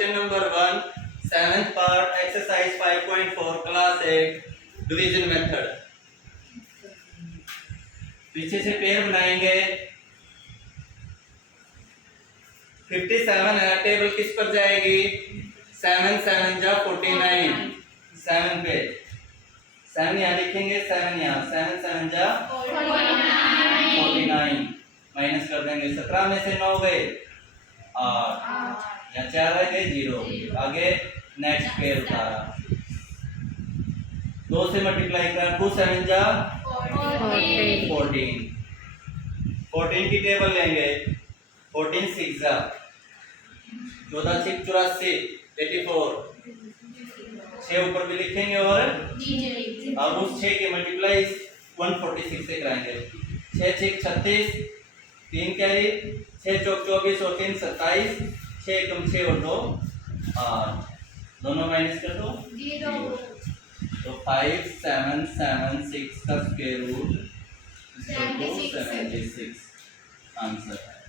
Question number 1 7th part exercise 5.4 class 8 division method. पीछे से pair बनाएंगे। 57 है, टेबल किस पर जाएगी? 7 7 जा 49, 7 पे 7 यहाँ लिखेंगे, 7 यहाँ, 7 7 जा 49 माइनस कर देंगे। 17 में से 9 गए 8, या 4 रह गए 0। आगे नेक्स्ट पेयर उतारा, 2 से मल्टीप्लाई करा, 2 7 जा 14, 14 की टेबल लेंगे। 14 6 जा 14 6 84, 84 6 ऊपर भी लिखेंगे और अब उस 6 के मल्टीप्लाई 146 से कराएंगे। 6 6 36, 3 कैरी, 6 चौक 24 और 3 27, 6 कम 6 और 2 8, दोनों माइनस कर दो 0। तो 5 7 7 6 का स्क्वायर रूट 76 आंसर है।